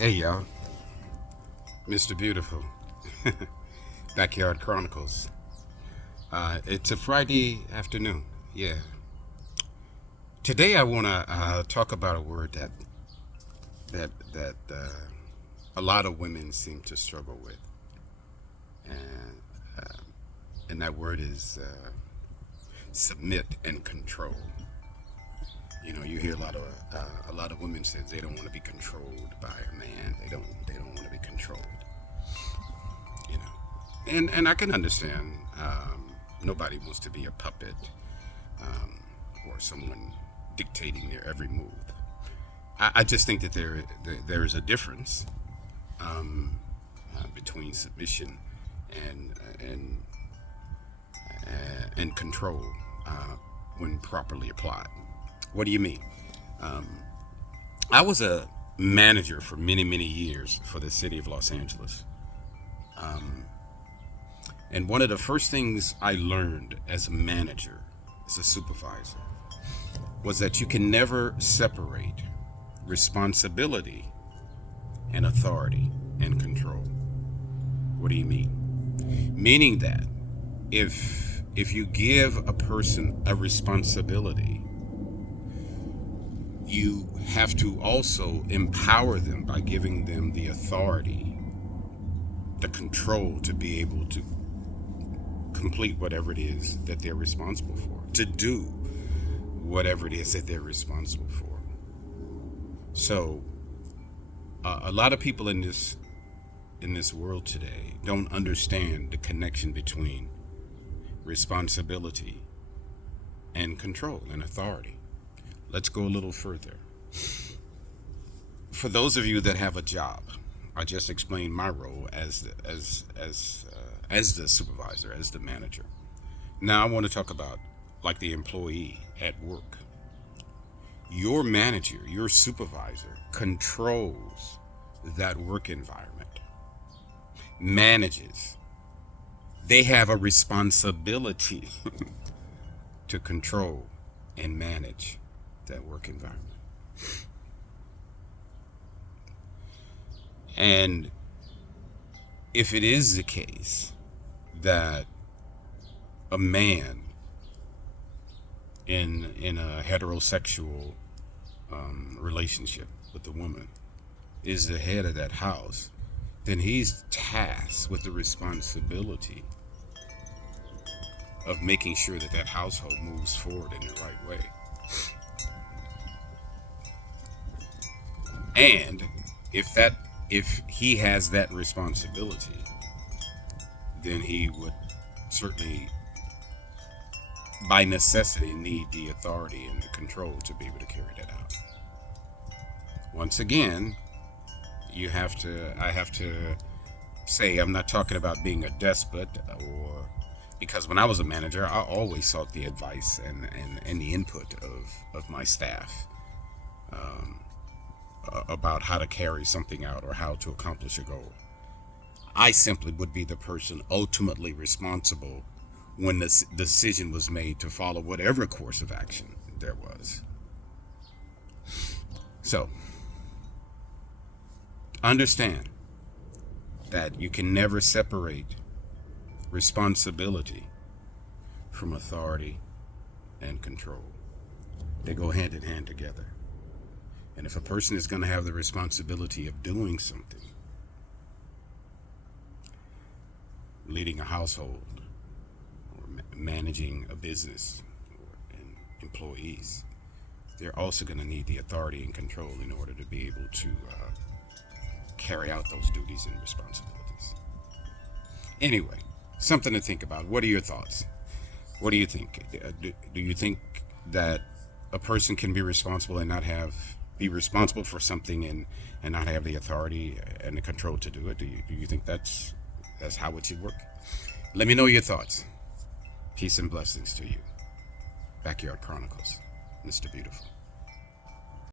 Hey y'all, Mr. Beautiful, Backyard Chronicles. It's a Friday afternoon. Yeah. Today I want to talk about a word that a lot of women seem to struggle with, and and that word is submit and control. You know, you hear a lot of women says they don't want to be controlled by a man. They don't want to be controlled. You know, and I can understand. Nobody wants to be a puppet um, or someone dictating their every move. I just think that there is a difference between submission and and and control when properly applied. What do you mean? Um, I was a manager for many years for the city of Los Angeles. And one of the first things I learned as a manager, as a supervisor, was that you can never separate responsibility and authority and control. What do you mean? Meaning that if you give a person a responsibility, you have to also empower them by giving them the authority, the control to be able to complete whatever it is that they're responsible for, to do whatever it is that they're responsible for. So, a lot of people in this world today don't understand the connection between responsibility and control and authority. Let's go a little further. For those of you that have a job, I just explained my role as the supervisor, as the manager. Now I want to talk about like the employee at work. Your manager, your supervisor controls that work environment, manages. They have a responsibility to control and manage that work environment. And if it is the case that a man in a heterosexual relationship with a woman is the head of that house, then he's tasked with the responsibility of making sure that that household moves forward in the right way. And if he has that responsibility, then he would certainly by necessity need the authority and the control to be able to carry that out. Once again, I have to say I'm not talking about being a despot, or because when I was a manager, I always sought the advice and the input of my staff about how to carry something out or how to accomplish a goal. I simply would be the person ultimately responsible when the decision was made to follow whatever course of action there was. So, understand that you can never separate responsibility from authority and control. They go hand in hand together. And if a person is going to have the responsibility of doing something, leading a household, or managing a business, and employees, they're also going to need the authority and control in order to be able to carry out those duties and responsibilities. Anyway, something to think about. What are your thoughts? What do you think? Do you think that a person can be responsible and be responsible for something and not have the authority and the control to do it? Do you think that's how it should work? Let me know your thoughts. Peace and blessings to you. Backyard Chronicles, Mr. Beautiful.